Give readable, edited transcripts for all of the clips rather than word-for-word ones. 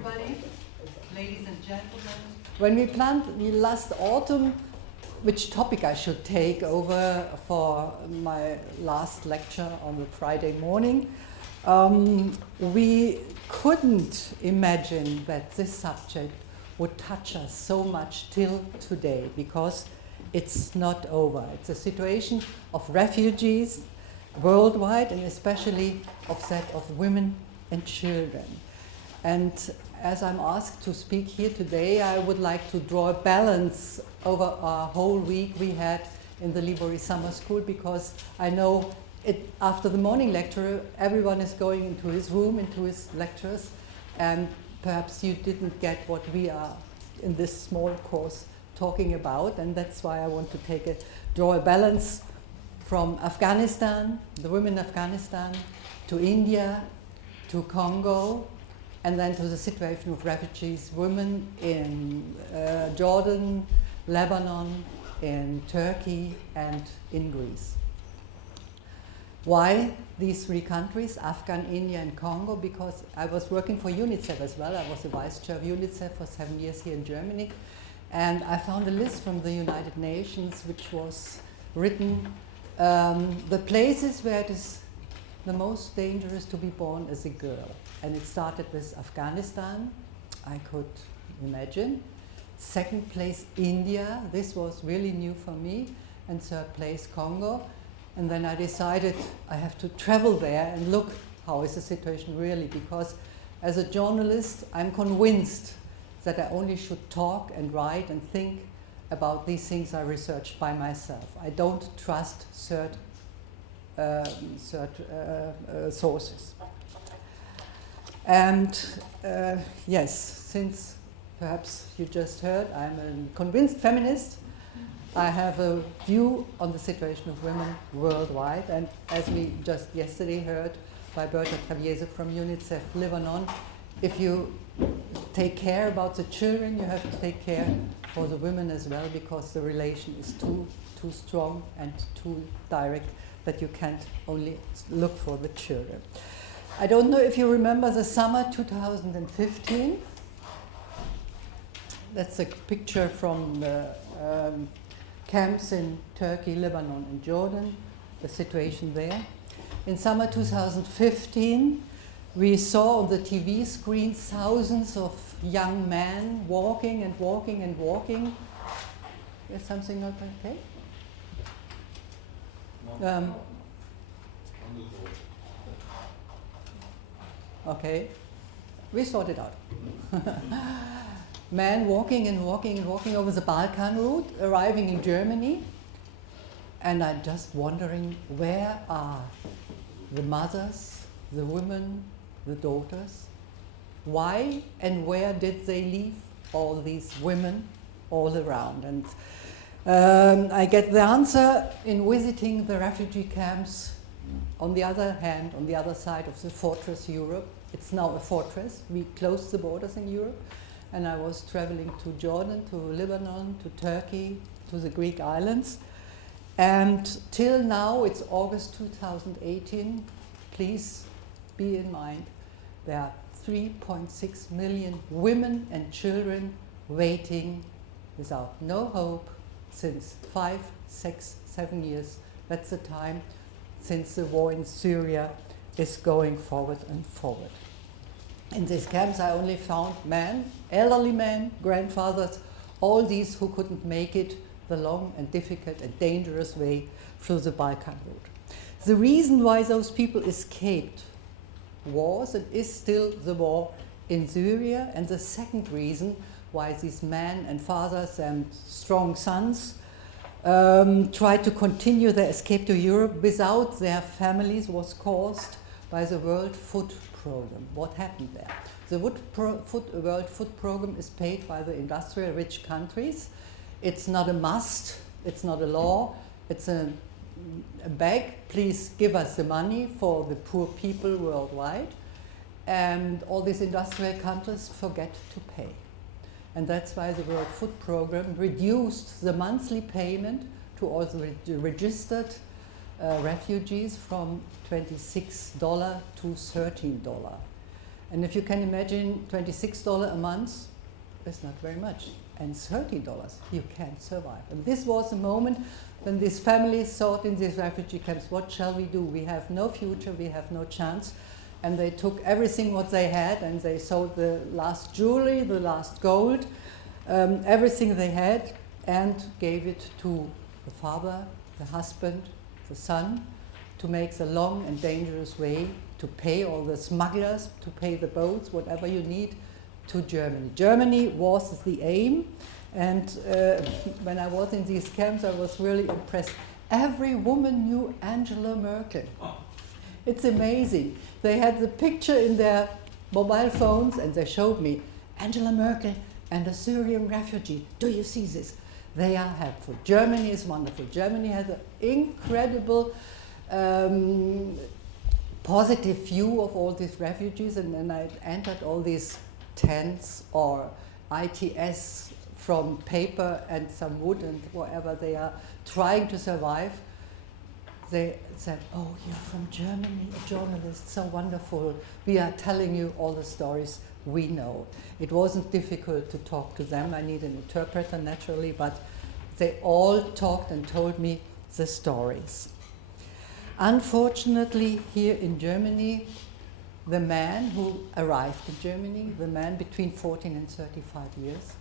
everybody, ladies and gentlemen. When we planned last autumn which topic I should take over for my last lecture on the Friday morning, we couldn't imagine that this subject would touch us so much till today, because it's not over. It's a situation of refugees worldwide, and especially of that of women and children. And as I'm asked to speak here today, I would like to draw a balance over our whole week we had in the Library Summer School, because I know after the morning lecture, everyone is going into his room, into his lectures, and perhaps you didn't get what we are in this small course talking about, and that's why I want to draw a balance from Afghanistan, the women in Afghanistan, to India, to Congo, and then to the situation of refugees, women in Jordan, Lebanon, in Turkey, and in Greece. Why these three countries, Afghan, India, and Congo? Because I was working for UNICEF as well. I was the vice chair of UNICEF for 7 years here in Germany. And I found a list from the United Nations which was written, the places where it is the most dangerous to be born as a girl. And it started with Afghanistan, I could imagine. Second place, India. This was really new for me. And third place, Congo. And then I decided I have to travel there and look how is the situation really, because as a journalist, I'm convinced that I only should talk and write and think about these things I researched by myself. I don't trust third sources. And yes, since perhaps you just heard, I'm a convinced feminist. I have a view on the situation of women worldwide, and as we just yesterday heard by Berta Traviese from UNICEF Lebanon, if you take care about the children, you have to take care for the women as well, because the relation is too strong and too direct that you can't only look for the children. I don't know if you remember the summer 2015. That's a picture from the camps in Turkey, Lebanon, and Jordan, the situation there. In summer 2015, we saw on the TV screen thousands of young men walking and walking and walking. Is something not okay? Okay, we sorted out. Men walking and walking and walking over the Balkan route, arriving in Germany, and I'm just wondering, where are the mothers, the women, the daughters? Why and where did they leave all these women all around? And I get the answer in visiting the refugee camps. On the other hand, on the other side of the fortress Europe, it's now a fortress. We closed the borders in Europe, and I was traveling to Jordan, to Lebanon, to Turkey, to the Greek islands. And till now, it's August 2018, please be in mind, there are 3.6 million women and children waiting without no hope since 5, 6, 7 years. That's the time since the war in Syria is going forward and forward. In these camps, I only found men, elderly men, grandfathers, all these who couldn't make it the long and difficult and dangerous way through the Balkan route. The reason why those people escaped was and is still the war in Syria, and the second reason why these men and fathers and strong sons tried to continue their escape to Europe without their families was caused by the World Food Program. What happened there? The World Food Program is paid by the industrial rich countries. It's not a must, it's not a law, it's a beg, please give us the money for the poor people worldwide. And all these industrial countries forget to pay. And that's why the World Food Program reduced the monthly payment to all the registered refugees from $26 to $13. And if you can imagine, $26 a month is not very much. And $30, you can't survive. And this was a moment when these families thought in these refugee camps, what shall we do? We have no future, we have no chance. And they took everything what they had, and they sold the last jewelry, the last gold, everything they had, and gave it to the father, the husband, the son, to make the long and dangerous way, to pay all the smugglers, to pay the boats, whatever you need, to Germany. Germany was the aim, and when I was in these camps, I was really impressed. Every woman knew Angela Merkel. It's amazing. They had the picture in their mobile phones, and they showed me Angela Merkel and a Syrian refugee. Do you see this? They are helpful. Germany is wonderful. Germany has an incredible positive view of all these refugees, and then I entered all these tents or ITS from paper and some wood and whatever they are trying to survive. They said, oh, you're from Germany, a journalist, so wonderful. We are telling you all the stories we know. It wasn't difficult to talk to them. I need an interpreter, naturally, but they all talked and told me the stories. Unfortunately, here in Germany, the man who arrived in Germany, the man between 14 and 35 years,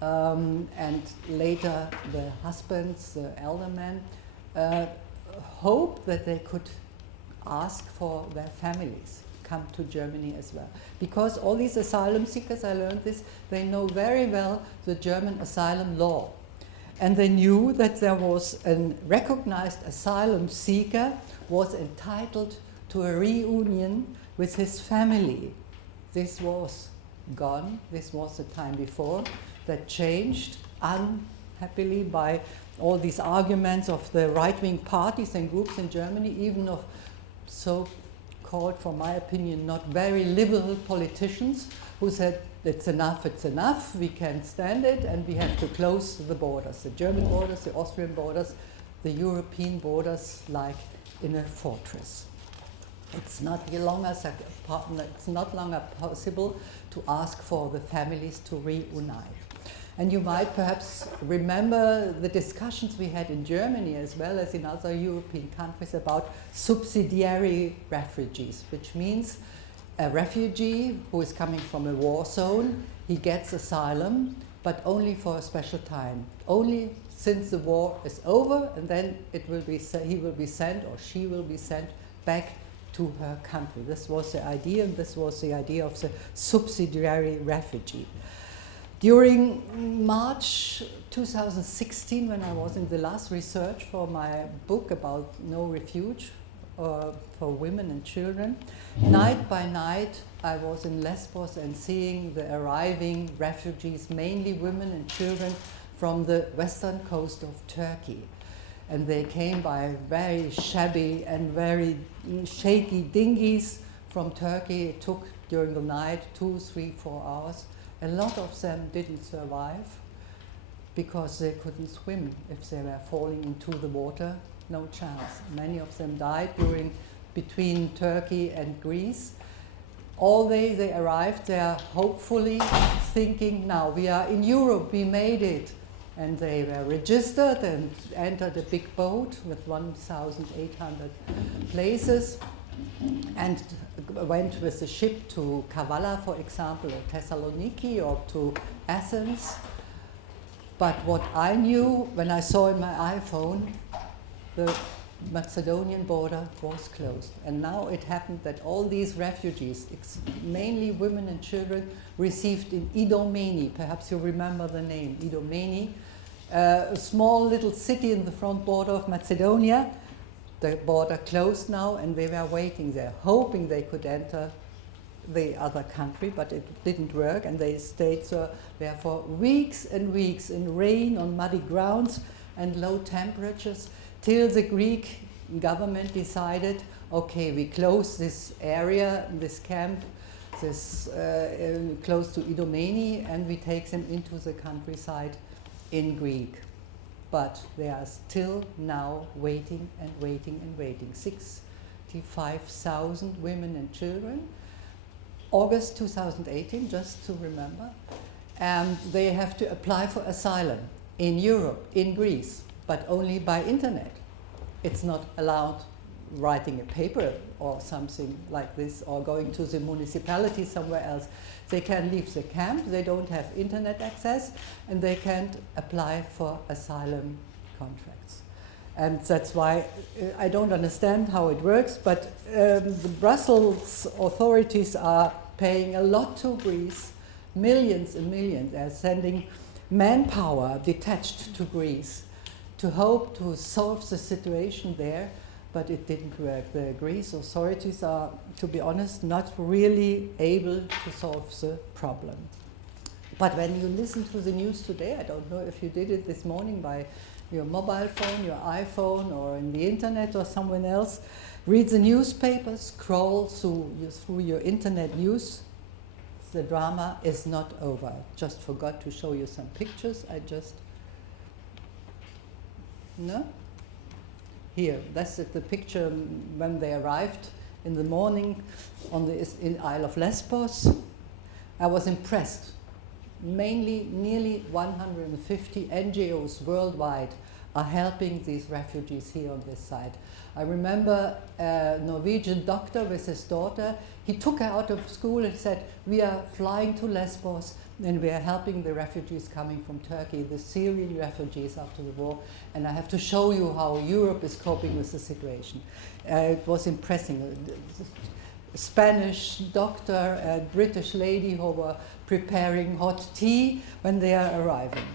and later the husbands, the elder men, hoped that they could ask for their families come to Germany as well. Because all these asylum seekers, I learned this, they know very well the German asylum law. And they knew that there was a recognized asylum seeker was entitled to a reunion with his family. This was gone. This was the time before. That changed unhappily by all these arguments of the right-wing parties and groups in Germany, even of so-called, for my opinion, not very liberal politicians who said, it's enough, we can't stand it, and we have to close the borders, the German borders, the Austrian borders, the European borders, like in a fortress. It's not longer possible to ask for the families to reunite. And you might perhaps remember the discussions we had in Germany as well as in other European countries about subsidiary refugees, which means a refugee who is coming from a war zone, he gets asylum, but only for a special time, only since the war is over, and then he will be sent or she will be sent back to her country. This was the idea, and this was the idea of the subsidiary refugee. During March 2016, when I was in the last research for my book about no refuge for women and children, night by night I was in Lesbos and seeing the arriving refugees, mainly women and children from the western coast of Turkey. And they came by very shabby and very shaky dinghies from Turkey. It took during the night 2, 3, 4 hours. A lot of them didn't survive because they couldn't swim if they were falling into the water. No chance. Many of them died between Turkey and Greece. All they arrived there hopefully thinking, now we are in Europe, we made it. And they were registered and entered a big boat with 1,800 places and went with the ship to Kavala, for example, or Thessaloniki, or to Athens. But what I knew when I saw in my iPhone, the Macedonian border was closed. And now it happened that all these refugees, mainly women and children, received in Idomeni, perhaps you remember the name, Idomeni, a small little city in the front border of Macedonia. The border closed now, and they were waiting there, hoping they could enter the other country, but it didn't work, and they stayed there for weeks and weeks in rain, on muddy grounds, and low temperatures, till the Greek government decided, okay, we close this area, this camp, this close to Idomeni, and we take them into the countryside in Greek. But they are still now waiting and waiting and waiting. 65,000 women and children. August 2018, just to remember. And they have to apply for asylum in Europe, in Greece, but only by internet. It's not allowed writing a paper or something like this, or going to the municipality somewhere else. They can leave the camp, they don't have internet access, and they can't apply for asylum contracts. And that's why I don't understand how it works, but the Brussels authorities are paying a lot to Greece, millions and millions. They're sending manpower detached to Greece to hope to solve the situation there, but it didn't work. The Greece authorities are, to be honest, not really able to solve the problem. But when you listen to the news today, I don't know if you did it this morning by your mobile phone, your iPhone, or in the internet or someone else, read the newspapers, scroll through your internet news. The drama is not over. Just forgot to show you some pictures. No? Here, that's the picture when they arrived in the morning on in Isle of Lesbos. I was impressed. Mainly, nearly 150 NGOs worldwide are helping these refugees here on this side. I remember a Norwegian doctor with his daughter. He took her out of school and said, "We are flying to Lesbos and we are helping the refugees coming from Turkey, the Syrian refugees after the war, and I have to show you how Europe is coping with the situation." It was impressive. A Spanish doctor, a British lady who were preparing hot tea when they are arriving.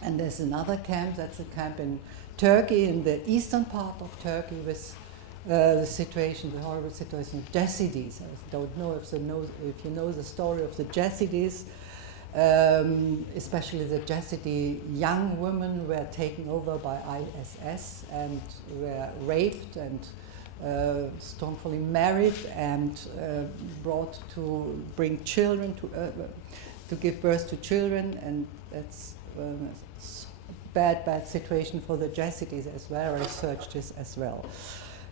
And there's another camp, that's a camp in Turkey, in the eastern part of Turkey, with the situation, the horrible situation of Yazidis. I don't know if you know the story of the Yazidis, especially the Yazidi young women were taken over by ISS and were raped and stormfully married and brought to bring children to give birth to children, and that's a bad situation for the Yazidis as well. I researched this as well.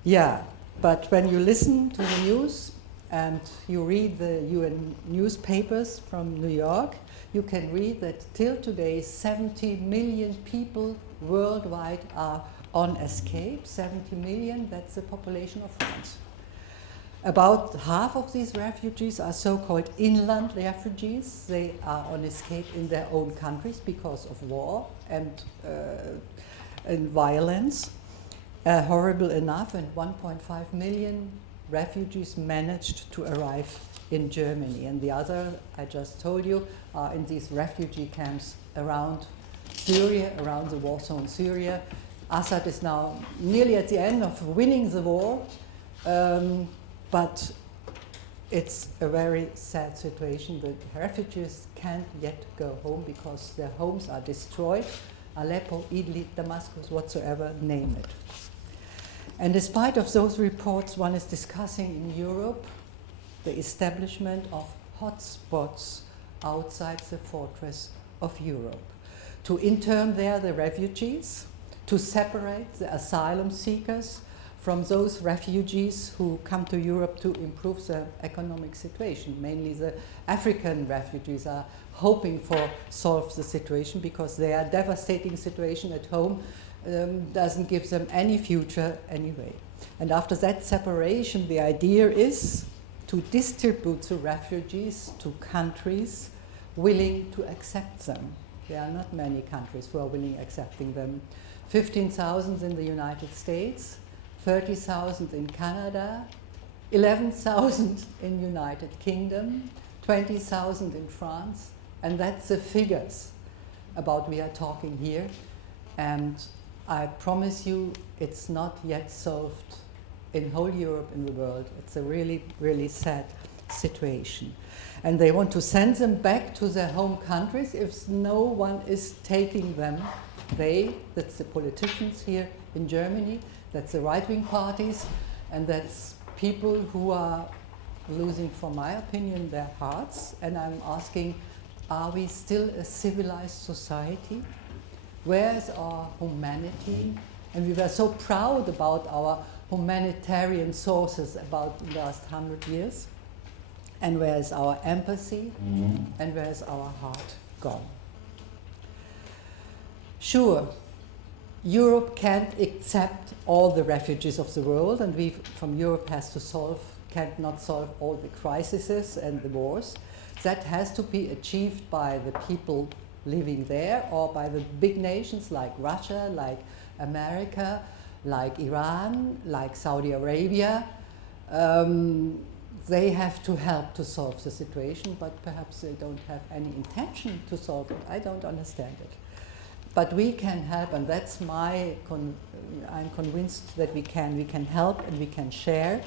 Yeah, but when you listen to the news and you read the UN newspapers from New York, you can read that till today 70 million people worldwide are on escape. 70 million, that's the population of France. About half of these refugees are so-called inland refugees. They are on escape in their own countries because of war and violence. Horrible enough, and 1.5 million refugees managed to arrive in Germany. And the other, I just told you, are in these refugee camps around Syria, around the war zone Syria. Assad is now nearly at the end of winning the war, but it's a very sad situation. The refugees can't yet go home because their homes are destroyed. Aleppo, Idlib, Damascus, whatsoever, name it. And despite of those reports, one is discussing in Europe the establishment of hotspots outside the fortress of Europe, to intern there the refugees, to separate the asylum seekers from those refugees who come to Europe to improve their economic situation. Mainly the African refugees are hoping for solve the situation because their devastating situation at home doesn't give them any future anyway. And after that separation, the idea is to distribute the refugees to countries willing to accept them. There are not many countries who are willing accepting them. 15,000 in the United States, 30,000 in Canada, 11,000 in United Kingdom, 20,000 in France, and that's the figures about we are talking here. And I promise you, it's not yet solved in whole Europe, in the world. It's a really, really sad situation. And they want to send them back to their home countries if no one is taking them. That's the politicians here in Germany, that's the right-wing parties, and that's people who are losing, from my opinion, their hearts. And I'm asking, are we still a civilized society? Where is our humanity? And we were so proud about our humanitarian sources about the last 100 years. And where is our empathy? And where is our heart gone? Sure, Europe can't accept all the refugees of the world, and we from Europe can't not solve all the crises and the wars. That has to be achieved by the people living there, or by the big nations like Russia, like America, like Iran, like Saudi Arabia. They have to help to solve the situation, but perhaps they don't have any intention to solve it. I don't understand it. But we can help, and that's I'm convinced that we can help and we can share.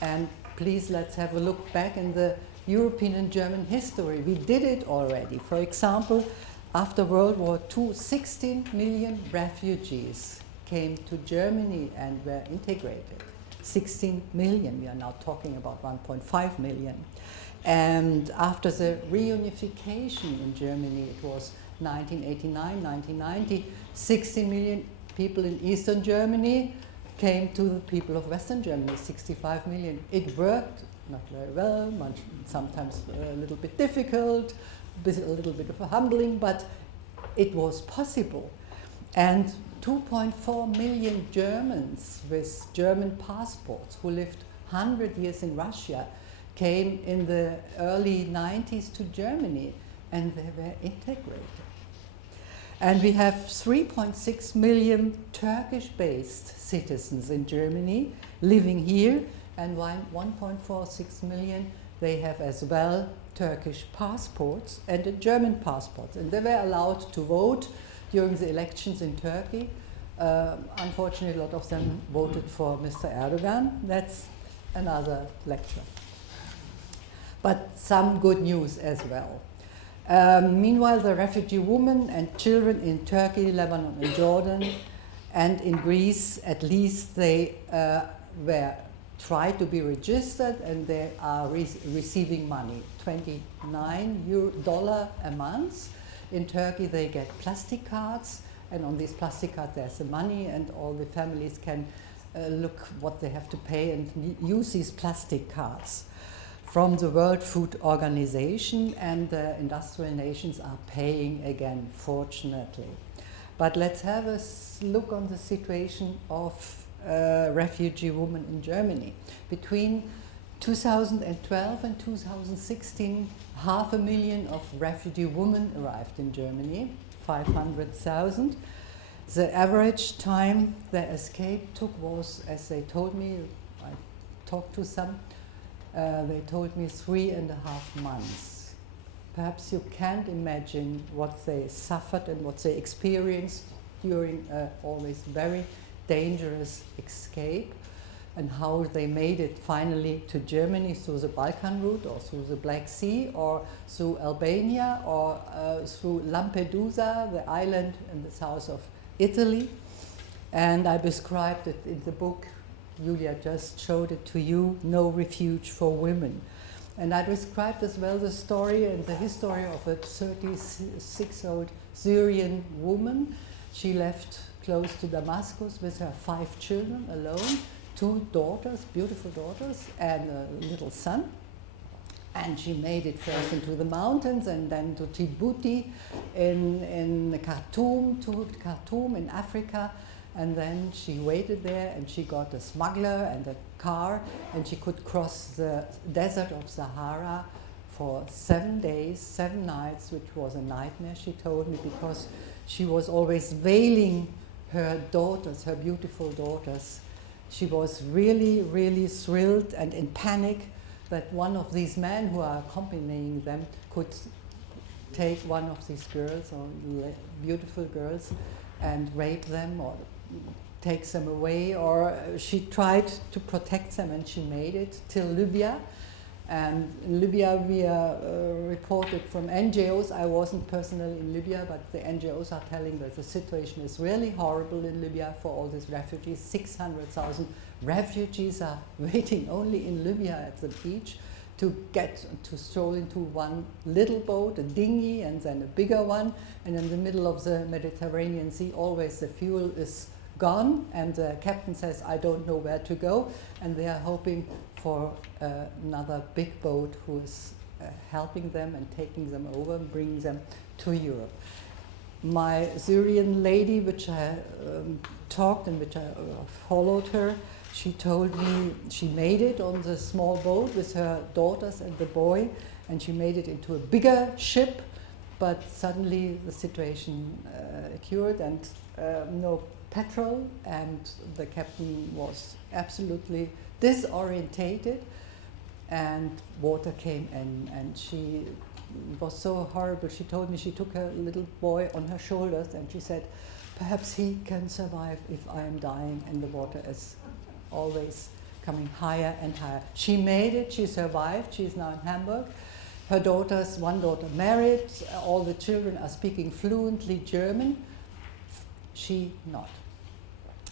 And please, let's have a look back in the European and German history. We did it already. For example, after World War II, 16 million refugees came to Germany and were integrated. 16 million, we are now talking about 1.5 million. And after the reunification in Germany, it was 1989, 1990, 16 million people in Eastern Germany came to the people of Western Germany, 65 million. It worked not very well, sometimes a little bit difficult, a little bit of humbling, but it was possible. And 2.4 million Germans with German passports who lived 100 years in Russia came in the early 90s to Germany, and they were integrated. And we have 3.6 million Turkish-based citizens in Germany living here, and 1.46 million, they have as well Turkish passports and a German passport. And they were allowed to vote during the elections in Turkey. Unfortunately, a lot of them voted for Mr. Erdogan. That's another lecture. But some good news as well. Meanwhile, the refugee women and children in Turkey, Lebanon, and Jordan, and in Greece, at least they were tried to be registered, and they are receiving money, $29 a month. In Turkey, they get plastic cards, and on these plastic cards there's the money, and all the families can look what they have to pay and use these plastic cards. From the World Food Organization, and the industrial nations are paying again, fortunately. But let's have a look on the situation of refugee women in Germany. Between 2012 and 2016, 500,000 of refugee women arrived in Germany, 500,000. The average time their escape took was, as they told me, I talked to some, they told me 3.5 months. Perhaps you can't imagine what they suffered and what they experienced during always very dangerous escape, and how they made it finally to Germany through the Balkan route, or through the Black Sea, or through Albania, or through Lampedusa, the island in the south of Italy. And I described it in the book. Julia just showed it to you, No Refuge for Women. And I described as well the story and the history of a 36-year-old Syrian woman. She left close to Damascus with her 5 children alone, 2 daughters, beautiful daughters, and a little son. And she made it first into the mountains, and then to Djibouti in Khartoum, to Khartoum in Africa. And then she waited there, and she got a smuggler and a car, and she could cross the desert of Sahara for 7 days, 7 nights, which was a nightmare, she told me, because she was always veiling her daughters, her beautiful daughters. She was really, really thrilled and in panic that one of these men who are accompanying them could take one of these girls, or beautiful girls, and rape them or takes them away, or she tried to protect them, and she made it till Libya. And in Libya we are reported from NGOs. I wasn't personally in Libya, but the NGOs are telling that the situation is really horrible in Libya for all these refugees. 600,000 refugees are waiting only in Libya at the beach to stroll into one little boat, a dinghy, and then a bigger one. And in the middle of the Mediterranean Sea, always the fuel is gone, and the captain says, I don't know where to go, and they are hoping for another big boat who is helping them and taking them over and bringing them to Europe. My Syrian lady, which I talked and which I followed her, she told me she made it on the small boat with her daughters and the boy, and she made it into a bigger ship, but suddenly the situation occurred and no petrol, and the captain was absolutely disorientated, and water came in, and she was so horrible. She told me she took her little boy on her shoulders and she said, perhaps he can survive if I am dying, and the water is always coming higher and higher. She made it, she survived, she's now in Hamburg. Her daughters, one daughter married, all the children are speaking fluently German. She not.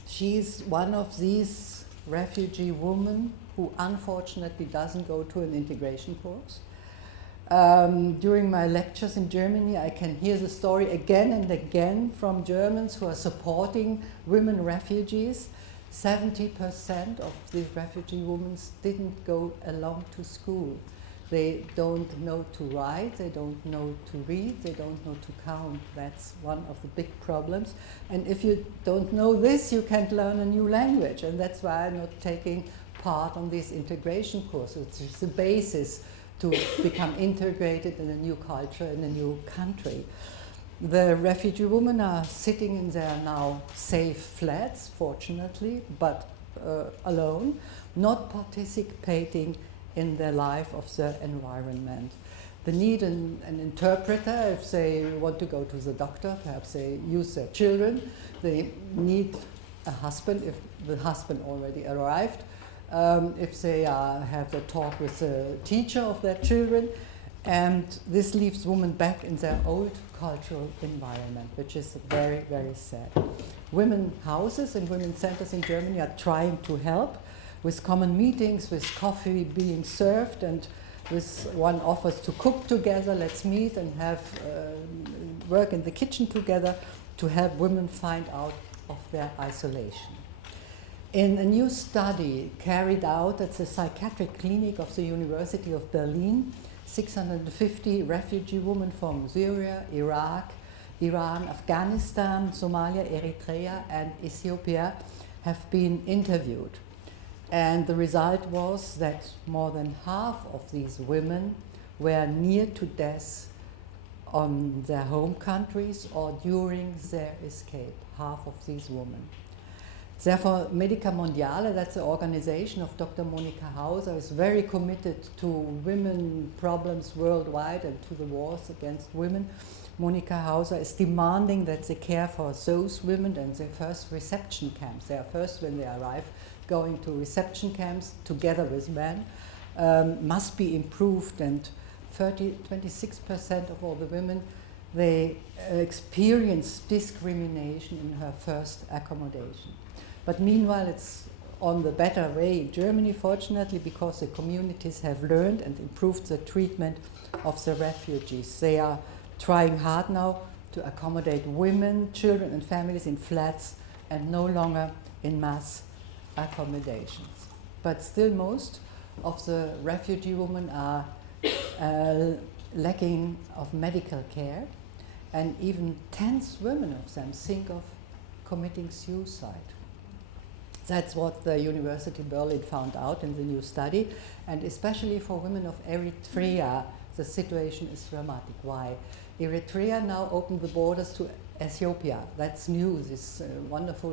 She's one of these refugee women who unfortunately doesn't go to an integration course. During my lectures in Germany, I can hear the story again and again from Germans who are supporting women refugees. 70% of these refugee women didn't go along to school. They don't know to write, they don't know to read, they don't know to count. That's one of the big problems. And if you don't know this, you can't learn a new language. And that's why I'm not taking part on these integration courses. It's the basis to become integrated in a new culture, in a new country. The refugee women are sitting in their now safe flats, fortunately, but alone, not participating in the life of the environment. They need an interpreter if they want to go to the doctor, perhaps they use their children. They need a husband if the husband already arrived. If they have a talk with the teacher of their children, and this leaves women back in their old cultural environment, which is very, very sad. Women houses and women centers in Germany are trying to help with common meetings, with coffee being served, and with one offers to cook together, let's meet and have work in the kitchen together to help women find out of their isolation. In a new study carried out at the psychiatric clinic of the University of Berlin, 650 refugee women from Syria, Iraq, Iran, Afghanistan, Somalia, Eritrea, and Ethiopia have been interviewed. And the result was that more than half of these women were near to death on their home countries or during their escape, half of these women. Therefore, Medica Mondiale, that's the organization of Dr. Monika Hauser, is very committed to women problems worldwide and to the wars against women. Monika Hauser is demanding that they care for those women and their first reception camps. They are first, when they arrive, going to reception camps together with men, must be improved, and 26% of all the women, they experience discrimination in her first accommodation. But meanwhile, it's on the better way in Germany, fortunately, because the communities have learned and improved the treatment of the refugees. They are trying hard now to accommodate women, children, and families in flats and no longer in mass accommodations. But still, most of the refugee women are lacking of medical care, and even 10 women of them think of committing suicide. That's what the University of Berlin found out in the new study, and especially for women of Eritrea, the situation is dramatic. Why? Eritrea now opened the borders to Ethiopia. That's new, this wonderful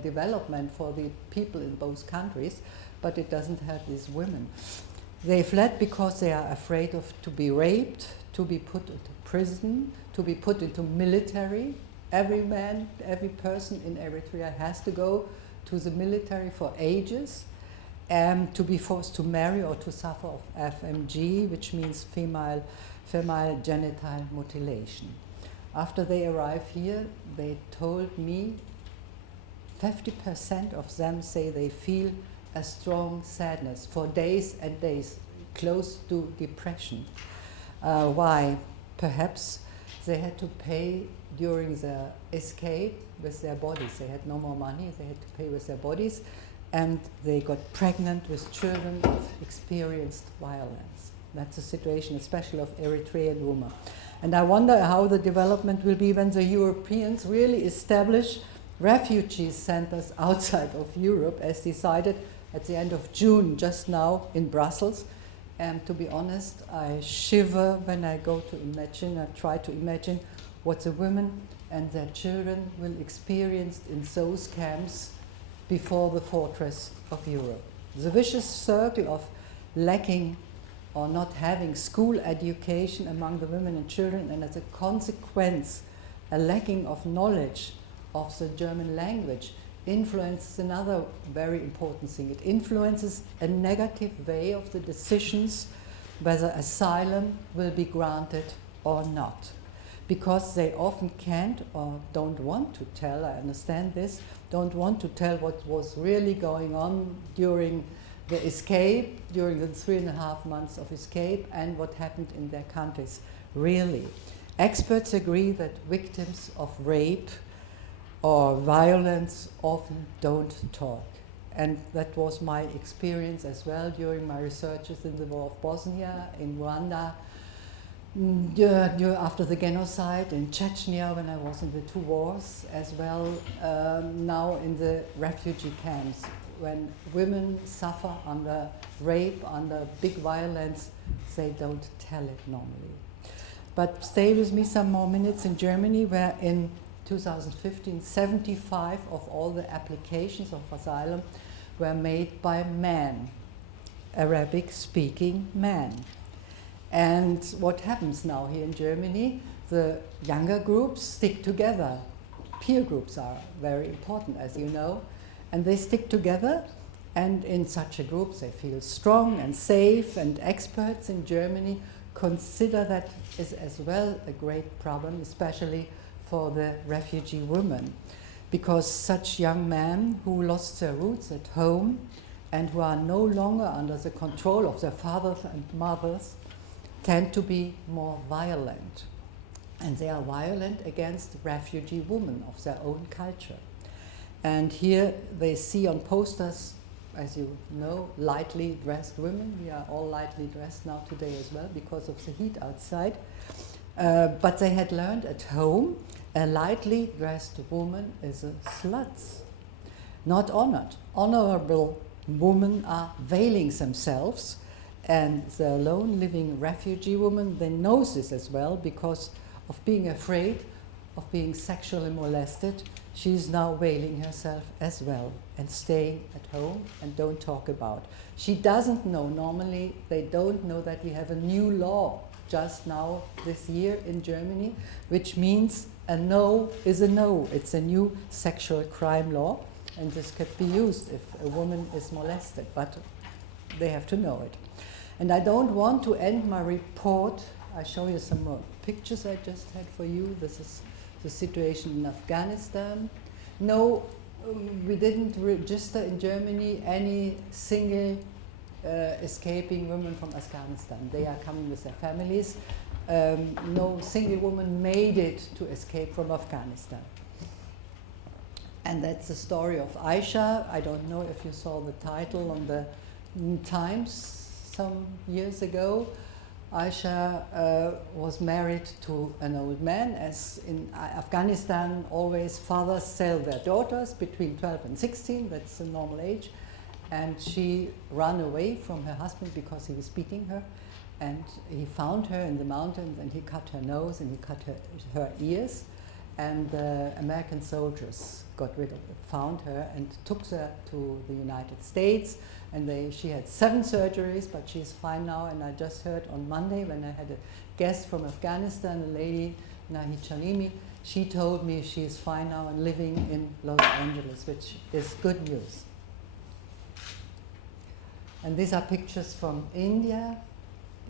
development for the people in both countries, but it doesn't have these women. They fled because they are afraid of to be raped, to be put into prison, to be put into military. Every man, every person in Eritrea has to go to the military for ages, and to be forced to marry or to suffer of FMG, which means female genital mutilation. After they arrive here, they told me 50% of them say they feel a strong sadness for days and days, close to depression. Why? Perhaps they had to pay during the escape with their bodies. They had no more money, they had to pay with their bodies. and they got pregnant with children who've experienced violence. That's the situation, especially of Eritrean women. And I wonder how the development will be when the Europeans really establish refugee centers outside of Europe, as decided at the end of June, just now in Brussels. And to be honest, I shiver when I go to imagine, I try to imagine what the women and their children will experience in those camps before the fortress of Europe. The vicious circle of lacking or not having school education among the women and children, and as a consequence, a lacking of knowledge of the German language, influences another very important thing. It influences a negative way of the decisions whether asylum will be granted or not. Because they often can't or don't want to tell, I understand this, don't want to tell what was really going on during the escape, during the 3.5 months of escape, and what happened in their countries, really. Experts agree that victims of rape or violence often don't talk. And that was my experience as well during my researches in the war of Bosnia, in Rwanda, after the genocide, in Chechnya when I was in the 2 wars, as well now in the refugee camps, when women suffer under rape, under big violence, they don't tell it normally. But stay with me some more minutes in Germany, where in 2015, 75 of all the applications of asylum were made by men, Arabic-speaking men. And what happens now here in Germany? The younger groups stick together. Peer groups are very important, as you know, and they stick together, and in such a group they feel strong and safe, and experts in Germany consider that is as well a great problem, especially for the refugee women, because such young men who lost their roots at home and who are no longer under the control of their fathers and mothers tend to be more violent. And they are violent against refugee women of their own culture. And here they see on posters, as you know, lightly dressed women. We are all lightly dressed now today as well because of the heat outside. But they had learned at home a lightly dressed woman is a slut, not honored. Honorable women are veiling themselves, and the alone living refugee woman, they know this as well because of being afraid of being sexually molested. She's now veiling herself as well and staying at home and don't talk about. She doesn't know, normally they don't know that we have a new law just now this year in Germany, which means a no is a no. It's a new sexual crime law, and this could be used if a woman is molested, but they have to know it. And I don't want to end my report. I show you some more pictures I just had for you. This is the situation in Afghanistan. No, we didn't register in Germany any single escaping women from Afghanistan. They are coming with their families. No single woman made it to escape from Afghanistan. And that's the story of Aisha. I don't know if you saw the title on the Times some years ago. Aisha was married to an old man, as in Afghanistan always fathers sell their daughters between 12 and 16, that's the normal age, and she ran away from her husband because he was beating her, and he found her in the mountains and he cut her nose and he cut her ears, and the American soldiers got rid of her, found her and took her to the United States. And she had 7 surgeries, but she's fine now. And I just heard on Monday when I had a guest from Afghanistan, a lady, Nahi Chalimi, she told me she's fine now and living in Los Angeles, which is good news. And these are pictures from India,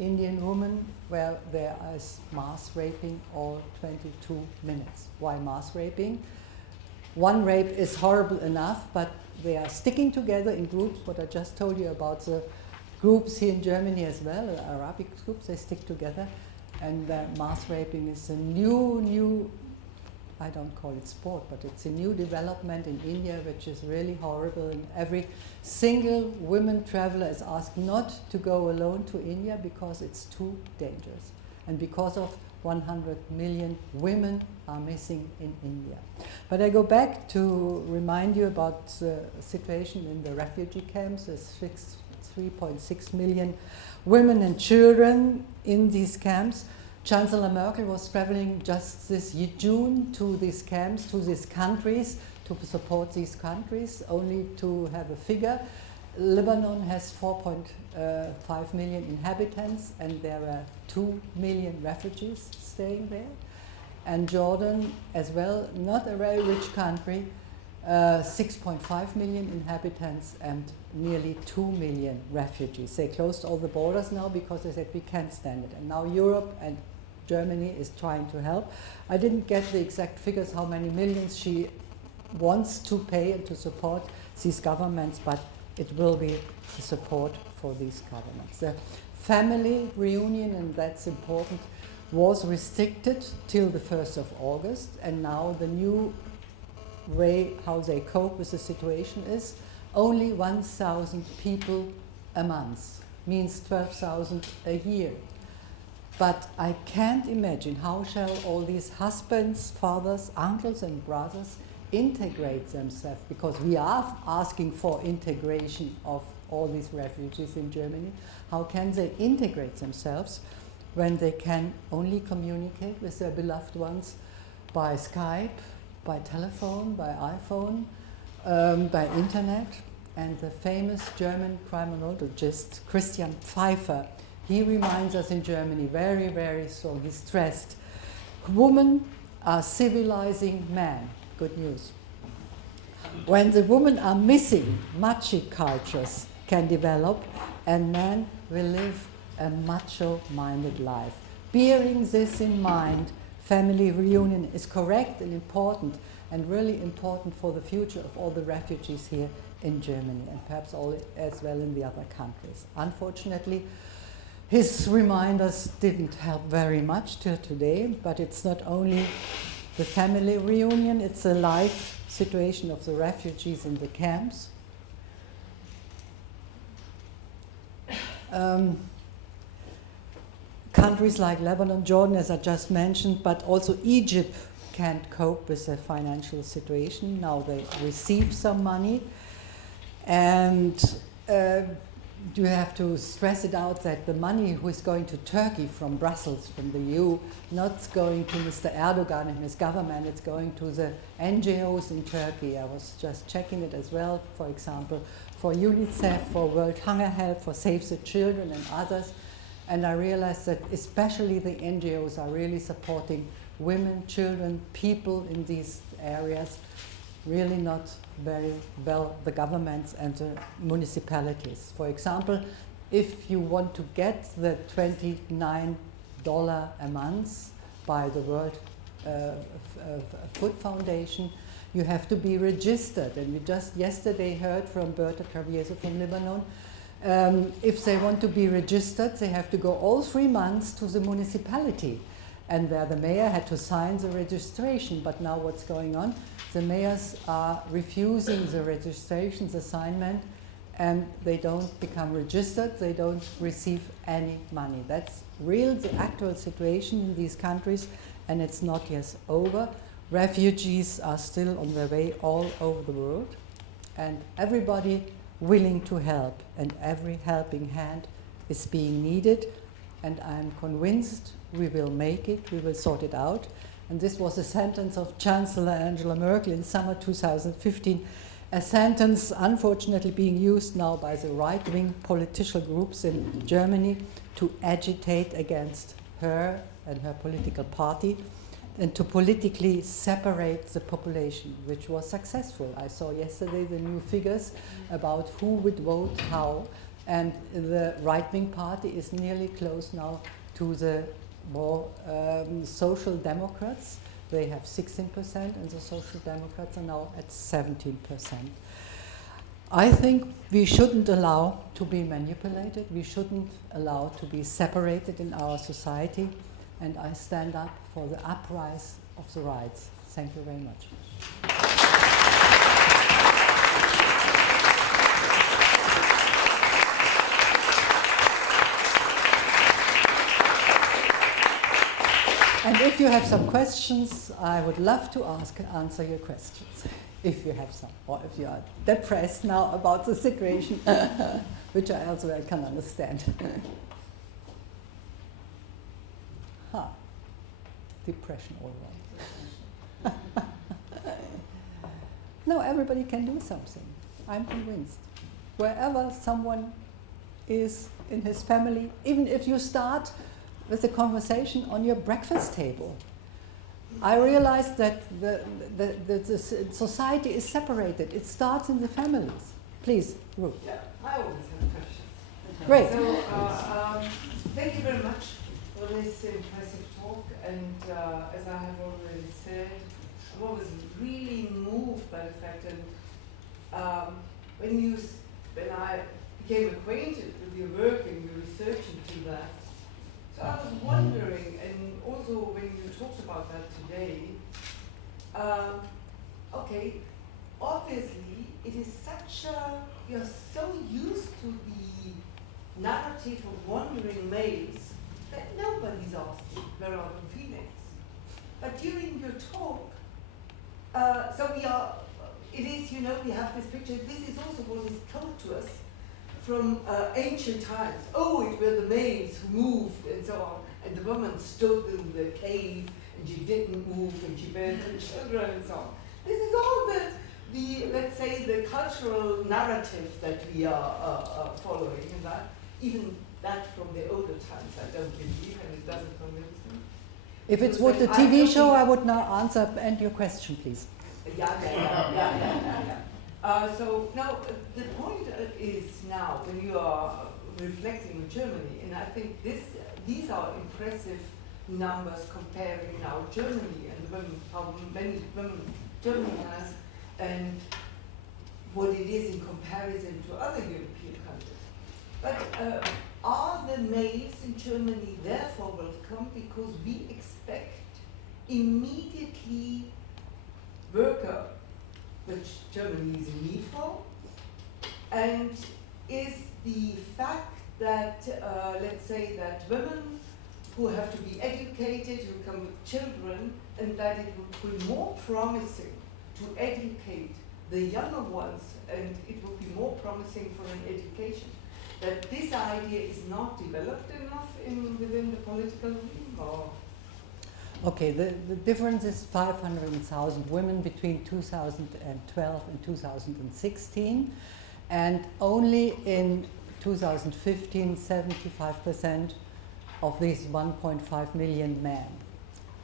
Indian women, where there is mass raping all 22 minutes. Why mass raping? One rape is horrible enough, but they are sticking together in groups, what I just told you about the groups here in Germany as well, Arabic groups, they stick together. And mass raping is a new I don't call it sport, but it's a new development in India which is really horrible, and every single women traveler is asked not to go alone to India because it's too dangerous, and because of 100 million women are missing in India. But I go back to remind you about the situation in the refugee camps. There's 3.6 million women and children in these camps. Chancellor Merkel was traveling just this June to these camps, to these countries, to support these countries. Only to have a figure, Lebanon has 4.5 million inhabitants, and there are 2 million refugees staying there. And Jordan as well, not a very rich country, 6.5 million inhabitants and nearly 2 million refugees. They closed all the borders now because they said we can't stand it. And now Europe and Germany is trying to help. I didn't get the exact figures how many millions she wants to pay and to support these governments, but it will be the support for these governments. The family reunion, and that's important, was restricted till the 1st of August, and now the new way how they cope with the situation is only 1,000 people a month, means 12,000 a year. But I can't imagine how shall all these husbands, fathers, uncles and brothers integrate themselves, because we are asking for integration of all these refugees in Germany. How can they integrate themselves when they can only communicate with their beloved ones by Skype, by telephone, by iPhone, by internet? And the famous German criminologist Christian Pfeiffer, he reminds us in Germany very, very strong. He stressed, women are civilizing men. Good news. When the women are missing, macho cultures can develop, and men will live a macho-minded life. Bearing this in mind, family reunion is correct and important, and really important for the future of all the refugees here in Germany, and perhaps all as well in the other countries. Unfortunately, his reminders didn't help very much till today, but it's not only the family reunion, it's a life situation of the refugees in the camps. Countries like Lebanon, Jordan, as I just mentioned, but also Egypt can't cope with the financial situation. Now they receive some money, and you have to stress it out that the money who is going to Turkey from Brussels, from the EU, not going to Mr. Erdogan and his government, it's going to the NGOs in Turkey. I was just checking it as well, for example, for UNICEF, for World Hunger Help, for Save the Children and others. And I realized that especially the NGOs are really supporting women, children, people in these areas, really not very well the governments and the municipalities. For example, if you want to get the $29 a month by the World Food Foundation, you have to be registered. And we just yesterday heard from Berta Travieso from Lebanon, if they want to be registered, they have to go all 3 months to the municipality, and where the mayor had to sign the registration. But now what's going on? The mayors are refusing the registrations assignment, and they don't become registered, they don't receive any money. That's real, the actual situation in these countries, and it's not yet over. Refugees are still on their way all over the world, and everybody willing to help, and every helping hand is being needed, and I'm convinced we will make it, we will sort it out. And this was a sentence of Chancellor Angela Merkel in summer 2015, a sentence unfortunately being used now by the right-wing political groups in Germany to agitate against her and her political party, and to politically separate the population, which was successful. I saw yesterday the new figures about who would vote how, and the right-wing party is nearly close now to the more social democrats. They have 16%, and the social democrats are now at 17%. I think we shouldn't allow to be manipulated. We shouldn't allow to be separated in our society. and I stand up for the uprise of the rights. Thank you very much. And if you have some questions, I would love to answer your questions, if you have some, or if you are depressed now about the situation, which I also can understand. Depression all right. No, everybody can do something. I'm convinced. Wherever someone is in his family, even if you start with a conversation on your breakfast table. I realized that the society is separated. It starts in the families. Please, Ruth. Yeah, I always have questions. Great. So, thank you very much for this impressive talk. And as I have already said, I was really moved by the fact that when I became acquainted with your work and your research into that, so I was wondering, and also when you talked about that today, okay, obviously it is you're so used to the narrative of wandering males that nobody's asking where are the feelings. But during your talk, we have this picture, this is also what is told to us from ancient times. Oh, it were the maids who moved and so on, and the woman stood in the cave and she didn't move and she bare her children and so on. This is all the let's say the cultural narrative that we are following, and that even that from the older times I don't believe, and it doesn't convince me. If it's what the TV show, I would now answer and your question, please. Yeah. So now the point is now when you are reflecting on Germany, and I think these are impressive numbers comparing now Germany and how many women Germany has and what it is in comparison to other European countries. But are the males in Germany therefore welcome because we expect immediately worker which Germany is in need for, and is the fact that, let's say that women who have to be educated, who come with children, and that it would be more promising to educate the younger ones, and it would be more promising for an education, that this idea is not developed enough within the political realm, or? Okay, the difference is 500,000 women between 2012 and 2016, and only in 2015, 75% of these 1.5 million men.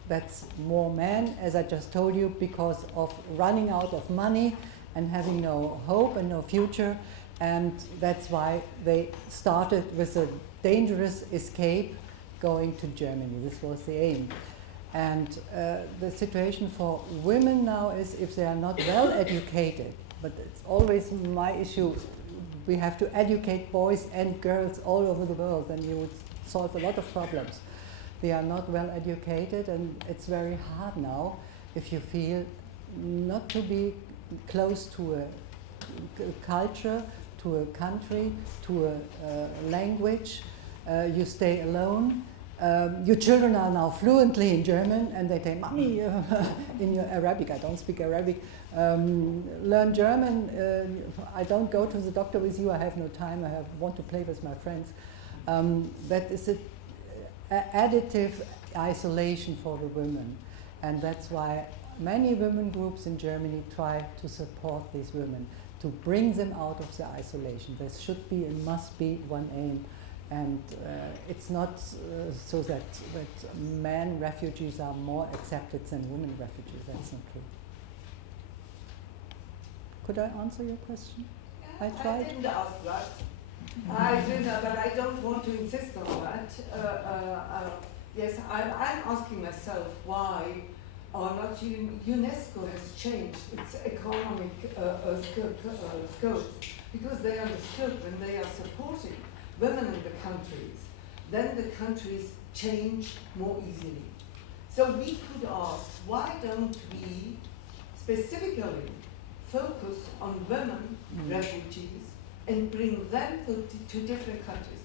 That's more men, as I just told you, because of running out of money and having no hope and no future, and that's why they started with a dangerous escape going to Germany. This was the aim. And the situation for women now is if they are not well educated, but it's always my issue, we have to educate boys and girls all over the world, and you would solve a lot of problems. They are not well educated, and it's very hard now if you feel not to be close to a culture, to a country, to a language. You stay alone. Your children are now fluently in German, and they say, "Mommy, in your Arabic, I don't speak Arabic, learn German, I don't go to the doctor with you, I have no time, I want to play with my friends." That is an additive isolation for the women, and that's why many women groups in Germany try to support these women, to bring them out of the isolation. There should be and must be one aim. And it's not so that men refugees are more accepted than women refugees. That's not true. Could I answer your question? I tried. I didn't ask that. I didn't, but I don't want to insist on that. Yes, I'm asking myself why or not UNESCO has changed its economic scope, because they understood when they are supporting women in the countries, then the countries change more easily. So we could ask, why don't we specifically focus on women refugees and bring them to different countries?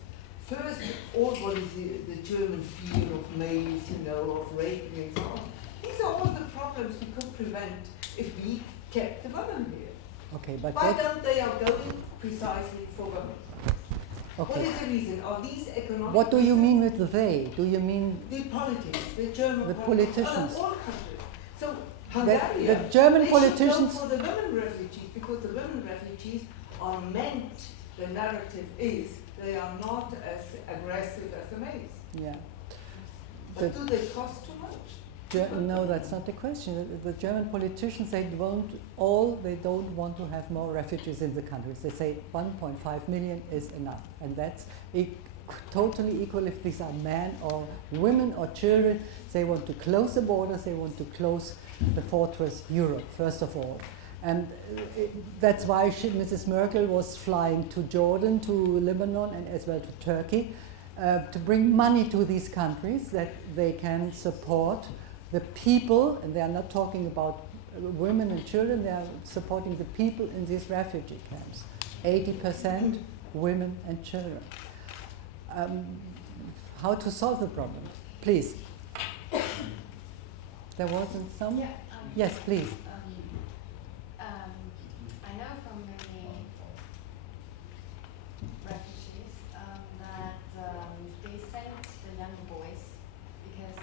First, all what is the German fear of males, of raping and so on. These are all the problems we could prevent if we kept the women here. Okay, but why don't they are going precisely for women? Okay. What is the reason? Are these economic? What do you mean with the they? Do you mean the politics, the German the politicians? All countries. So Hungary, the German they politicians should go for the women refugees, because the women refugees are meant. The narrative is they are not as aggressive as the males. Yeah. But do they cost too much? No, that's not the question. The German politicians, they don't want to have more refugees in the countries. They say 1.5 million is enough, and that's totally equal if these are men or women or children. They want to close the borders. They want to close the fortress Europe first of all, and that's why Mrs. Merkel was flying to Jordan, to Lebanon, and as well to Turkey, to bring money to these countries that they can support the people, and they are not talking about women and children, they are supporting the people in these refugee camps. 80% women and children. How to solve the problem? Please. There wasn't some? Yeah, yes, please. I know from many refugees that they sent the young boys because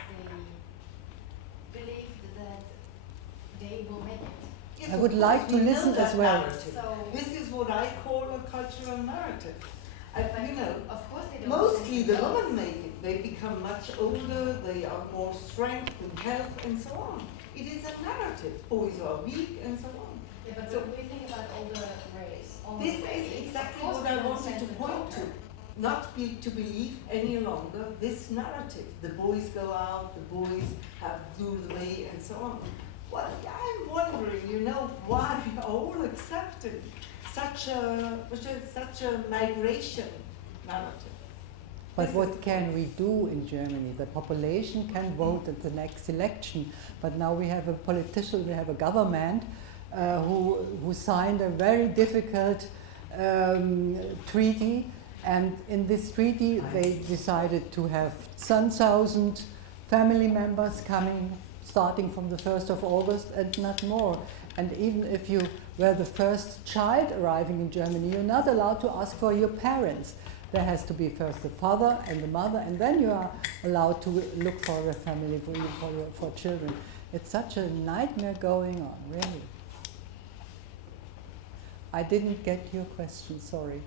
they believed that they will make it. Yes, I would like to listen as well. So this is what I call a cultural narrative. Of course they don't. Mostly the women make it. They become much older, they are more strength and health and so on. It is a narrative. Boys are weak and so on. Yeah, but so when we think about older race, this is exactly what I wanted to point to. Not to believe any longer this narrative. The boys go out, the boys have do the way and so on. Well, I'm wondering, why we are all accepting such a migration narrative. But what can we do in Germany? The population can vote at the next election, but now we have a politician, we have a government who signed a very difficult treaty, and in this treaty they decided to have 10,000 family members coming starting from the 1st of August and not more. And even if you were the first child arriving in Germany, you're not allowed to ask for your parents. There has to be first the father and the mother, and then you are allowed to look for a family for children. It's such a nightmare going on, really. I didn't get your question, sorry.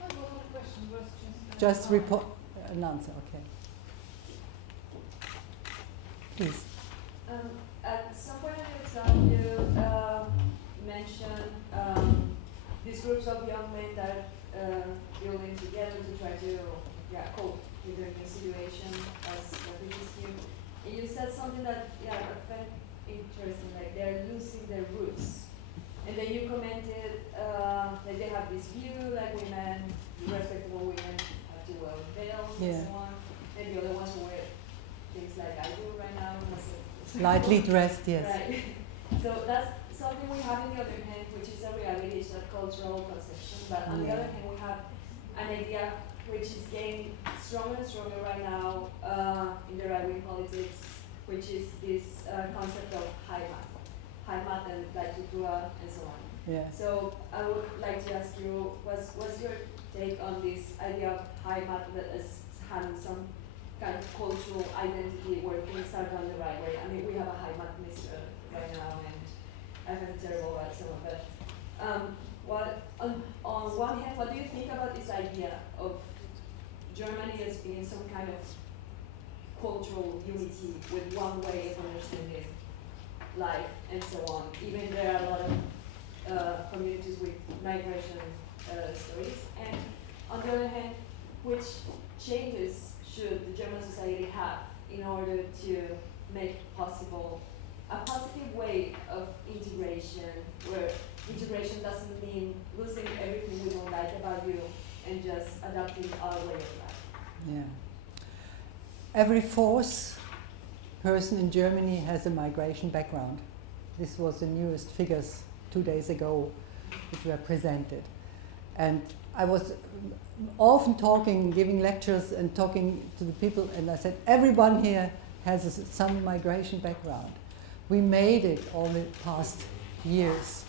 Oh, well, the question was Just report an answer, okay. Please. At some point in the exam, you mentioned these groups of young men that building together to try to cope with their new situation as refugees here. And you said something that I found interesting, like they're losing their roots. And then you commented that they have this view, like women, respectable women have to wear veils and so on. And the other ones who wear things like I do right now. Lightly dressed, yes. Right. So that's something we have on the other hand, which is a reality, it's not cultural conception. But on the other hand, we have an idea which is getting stronger and stronger right now in the right-wing politics, which is this concept of Heimat and like Kultura and so on. Yeah. So I would like to ask you, what's your take on this idea of Heimat that is having some kind of cultural identity where things are done the right way? I mean, we have a Heimat minister right now, and I find it terrible at some of it. On one hand, what do you think about this idea of Germany as being some kind of cultural unity with one way of understanding life and so on? Even there are a lot of communities with migration stories. And on the other hand, which changes should the German society have in order to make possible a positive way of integration, where integration doesn't mean losing everything we don't like about you and just adopting our way of life? Yeah. every fourth person in Germany has a migration background. This was the newest figures 2 days ago, which were presented. And I was often talking, giving lectures and talking to the people, and I said, everyone here has some migration background. We made it all the past years,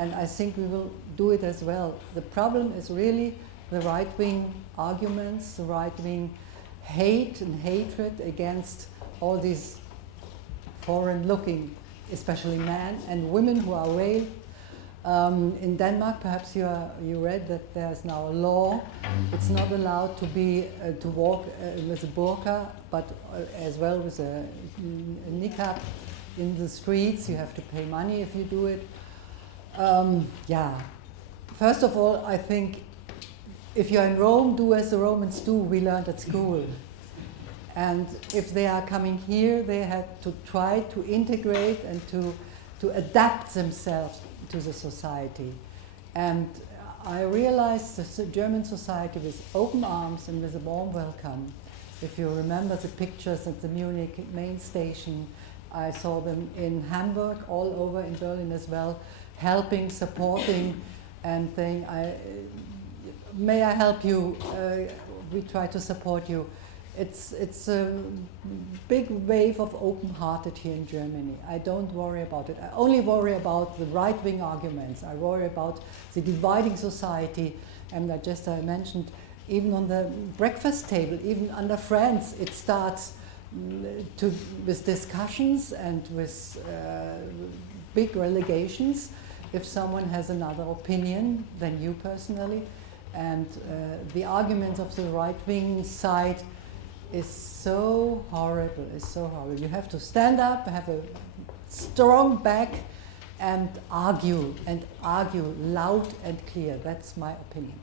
and I think we will do it as well. The problem is really the right-wing arguments, the right-wing hate and hatred against all these foreign-looking, especially men and women who are veiled. In Denmark, perhaps you read that there's now a law. It's not allowed to be to walk with a burqa, but as well with a niqab in the streets. You have to pay money if you do it. Yeah. First of all, I think if you're in Rome, do as the Romans do. We learned at school. And if they are coming here, they had to try to integrate and to adapt themselves to the society. And I realized the German society with open arms and with a warm welcome. If you remember the pictures at the Munich main station, I saw them in Hamburg, all over in Berlin as well, helping, supporting, and saying, may I help you? We try to support you. It's a big wave of open-hearted here in Germany. I don't worry about it. I only worry about the right-wing arguments. I worry about the dividing society. And I mentioned, even on the breakfast table, even under friends, it starts with discussions and with big relegations if someone has another opinion than you personally. And the arguments of the right-wing side is so horrible, You have to stand up, have a strong back, and argue loud and clear. That's my opinion.